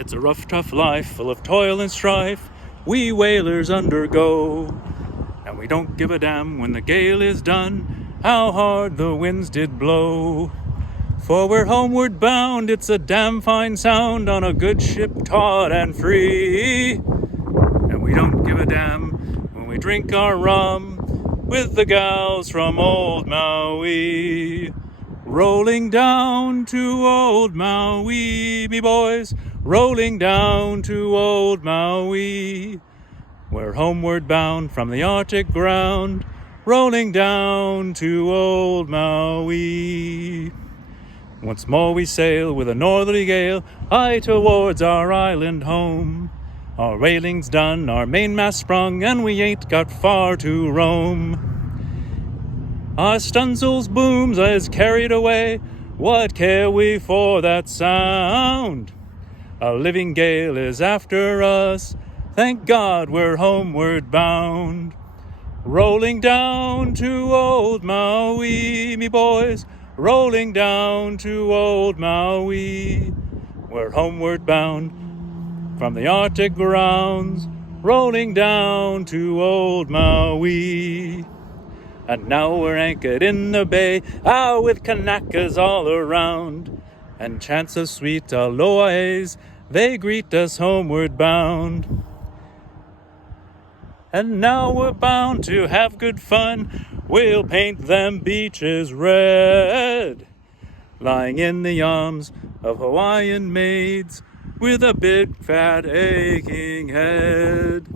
It's a rough, tough life, full of toil and strife, we whalers undergo. And we don't give a damn when the gale is done, how hard the winds did blow. For we're homeward bound, it's a damn fine sound on a good ship taut and free. And we don't give a damn when we drink our rum with the gals from Old Maui. Rolling down to Old Maui, me boys, rolling down to Old Maui. We're homeward bound from the Arctic ground, rolling down to Old Maui. Once more we sail with a northerly gale, high towards our island home. Our railing's done, our mainmast sprung, and we ain't got far to roam. Our stunsail's booms is carried away, what care we for that sound? A living gale is after us, thank God we're homeward bound. Rolling down to Old Maui, me boys, rolling down to Old Maui. We're homeward bound from the Arctic grounds, rolling down to Old Maui. And now we're anchored in the bay, with Kanakas all around. And chants of sweet aloha's, they greet us homeward bound. And now we're bound to have good fun, we'll paint them beaches red. Lying in the arms of Hawaiian maids, with a big fat aching head.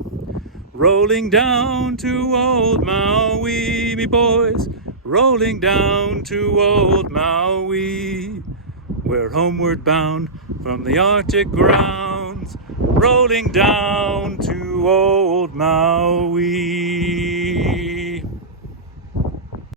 Rolling down to Old Maui, me boys, rolling down to Old Maui. We're homeward bound from the Arctic grounds, rolling down to Old Maui.